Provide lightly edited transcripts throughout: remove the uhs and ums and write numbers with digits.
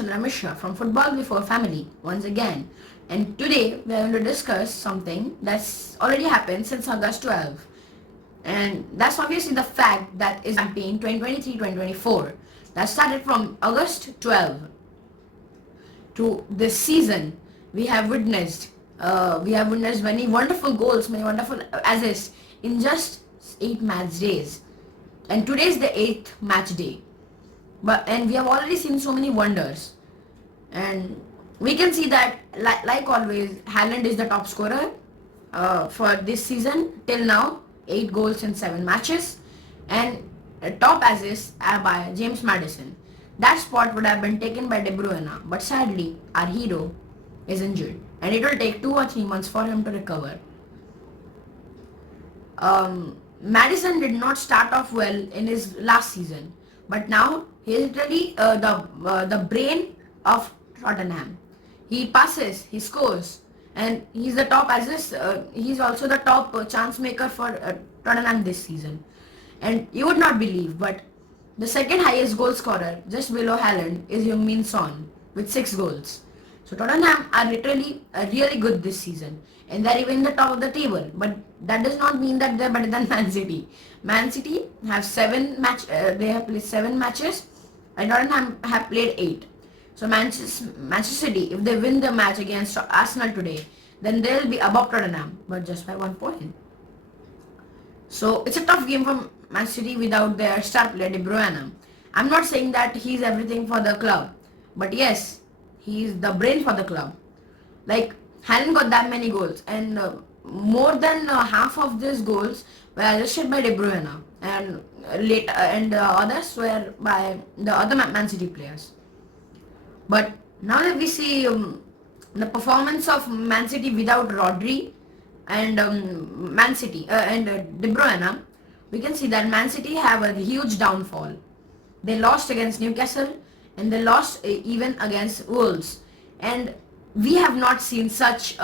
Chandra Mishra from Football Before Family once again, and today we are going to discuss something that's already happened since August 12, and that's obviously the fact that is campaign 2023-2024 that started from August 12 to this season. We have witnessed many wonderful goals, many wonderful assists in just 8 match days, and today is the 8th match day. And we have already seen so many wonders, and we can see that like always, Haaland is the top scorer for this season till now, 8 goals in 7 matches, and top assists are by James Maddison. That spot would have been taken by De Bruyne, but sadly our hero is injured and it will take 2 or 3 months for him to recover. Madison did not start off well in his last season, but now he is literally the brain of Tottenham. He passes, he scores, and he's the top assist. He's also the top chance maker for Tottenham this season. And you would not believe, but the second highest goal scorer, just below Haaland, is Heung-min Son with 6 goals. So Tottenham are literally really good this season, and they're even in the top of the table. But that does not mean that they're better than Man City. Man City have they have played 7 matches, and Tottenham have played 8. So Manchester City, if they win the match against Arsenal today, then they'll be above Tottenham, but just by 1 point. So it's a tough game for Man City without their star player De Bruyne. I'm not saying that he's everything for the club, but yes, he's the brain for the club. Like, Haaland got that many goals, and more than half of these goals were assisted by De Bruyne, and the others were by the other Man City players. But now that we see the performance of Man City without Rodri and Man City and De Bruyne, we can see that Man City have a huge downfall. They lost against Newcastle, and they lost even against Wolves. And we have not seen such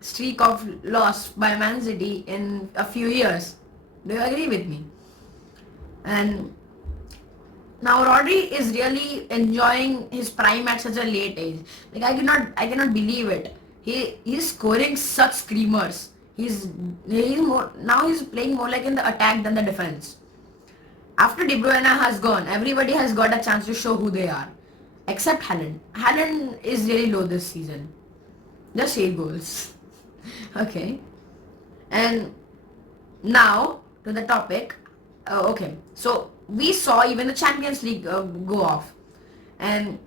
streak of loss by Man City in a few years. Do you agree with me? And now Rodri is really enjoying his prime at such a late age. Like, I cannot believe it. He's scoring such screamers. He's playing more like in the attack than the defense. After De Bruyne has gone, everybody has got a chance to show who they are, except Haaland. Haaland is really low this season. Just 8 goals. Okay. And now to the topic. Okay. So we saw even the Champions League go off, and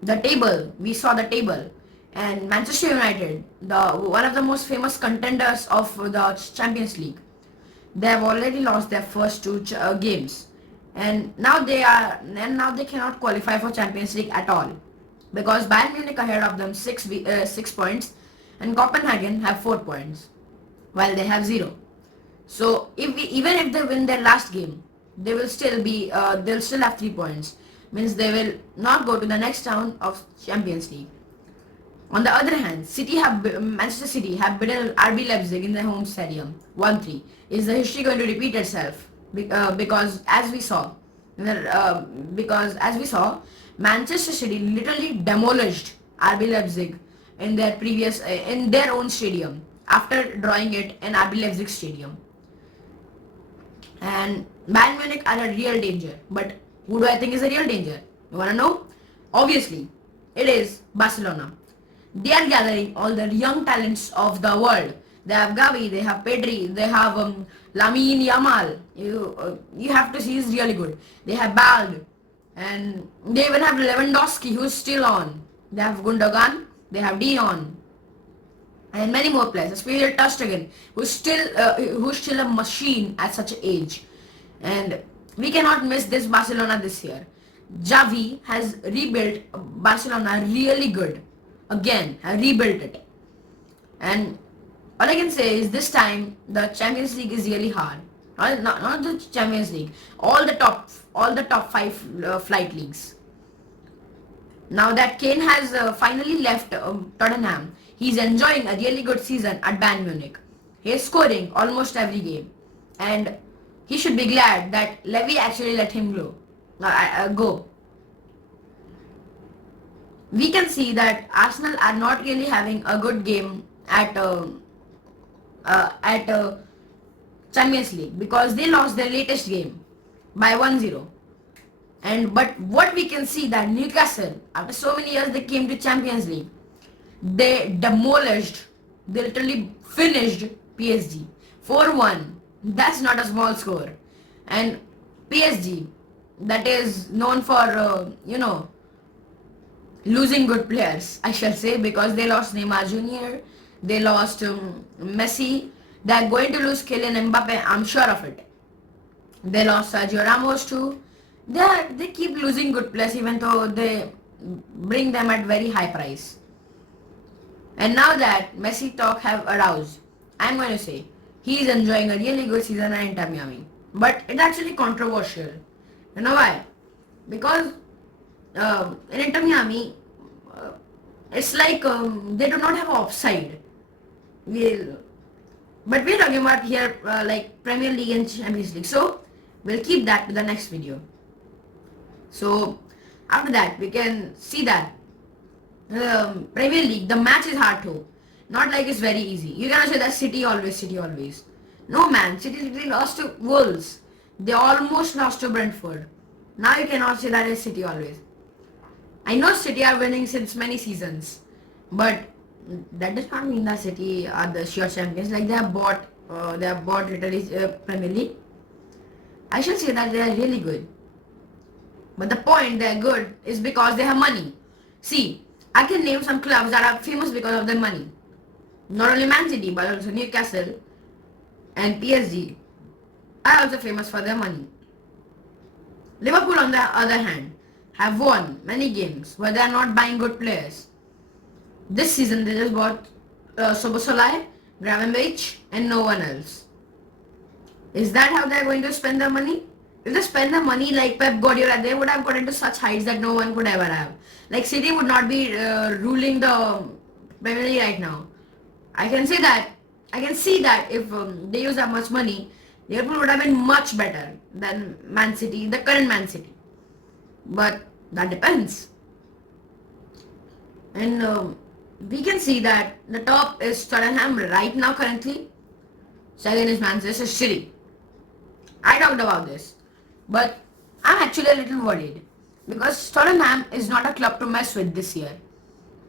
we saw the table, and Manchester United, one of the most famous contenders of the Champions League, they have already lost their first 2 games, and now they cannot qualify for Champions League at all, because Bayern Munich ahead of them 6 points, and Copenhagen have 4 points, while they have 0. So even if they win their last game, they will still they'll still have 3 points. Means they will not go to the next round of Champions League. On the other hand, Manchester City have beaten RB Leipzig in their home stadium 1-3. Is the history going to repeat itself? Because as we saw, Manchester City literally demolished RB Leipzig in their own stadium after drawing it in RB Leipzig stadium. And Bayern Munich are a real danger. But who do I think is a real danger? You wanna know? Obviously, it is Barcelona. They are gathering all the young talents of the world. They have Gavi, they have Pedri, they have Lamine Yamal. You have to see, he's really good. They have Bald, and they even have Lewandowski, who's still on. They have Gundogan, they have Dion, and many more players, especially ter Stegen, who's still a machine at such an age. And we cannot miss this Barcelona this year. Xavi has rebuilt Barcelona really good. Again, I rebuilt it. And all I can say is this time the Champions League is really hard. Not the Champions League. All the top 5 flight leagues. Now that Kane has finally left Tottenham, he's enjoying a really good season at Bayern Munich. He is scoring almost every game, and he should be glad that Levy actually let him go. we can see that Arsenal are not really having a good game at Champions League because they lost their latest game by 1-0. And but what we can see that Newcastle, after so many years, they came to Champions League. They demolished, they literally finished PSG 4-1. That's not a small score. And PSG, that is known for losing good players, I shall say, because they lost Neymar Jr., they lost Messi. They are going to lose Kylian Mbappe, I'm sure of it. They lost Sergio Ramos too. They keep losing good players even though they bring them at very high price. And now that Messi talk have aroused, I'm going to say he is enjoying a really good season at Inter Miami. But it's actually controversial. You know why? Because in Inter Miami, it's like they do not have offside. But we're talking about here like Premier League and Champions League. So we'll keep that to the next video. So after that, we can see that Premier League, the match is hard too. Not like it's very easy. You cannot say that City always, City always. No man, City literally lost to Wolves. They almost lost to Brentford. Now you cannot say that it's City always. I know City are winning since many seasons, but that does not mean that City are the sure champions. Like they have bought literally Premier League. I should say that they are really good. But the point they are good is because they have money. See, I can name some clubs that are famous because of their money. Not only Man City, but also Newcastle and PSG are also famous for their money. Liverpool, on the other hand, have won many games, but they are not buying good players. This season, they just bought Szoboszlai, Gravenberch, and no one else. Is that how they are going to spend their money? If they spend the money like Pep Guardiola, they would have got into such heights that no one could ever have. Like City would not be ruling the Premier League right now. I can see that if they use that much money, Liverpool would have been much better than Man City, the current Man City. But that depends. And we can see that the top is Tottenham right now currently. Second is Manchester City. I talked about this. But I'm actually a little worried because Tottenham is not a club to mess with this year.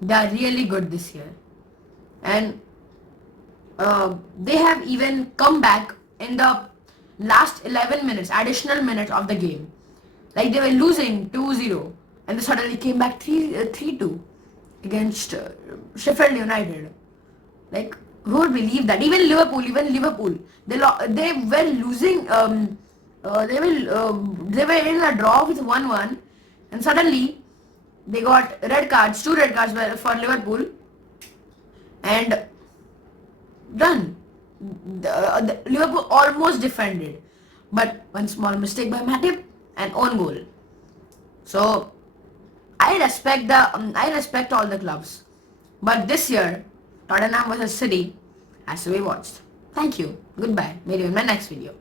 They are really good this year. And they have even come back in the last 11 minutes, additional minutes of the game. Like they were losing 2-0 and they suddenly came back 3-2 against Sheffield United. Like who would believe that? Even Liverpool, they were losing. They were in a draw with 1-1, and suddenly they got two red cards for Liverpool, and done. The Liverpool almost defended, but one small mistake by Matip and own goal. So I respect all the clubs, but this year Tottenham vs City has to be watched. Thank you. Goodbye. Meet you in my next video.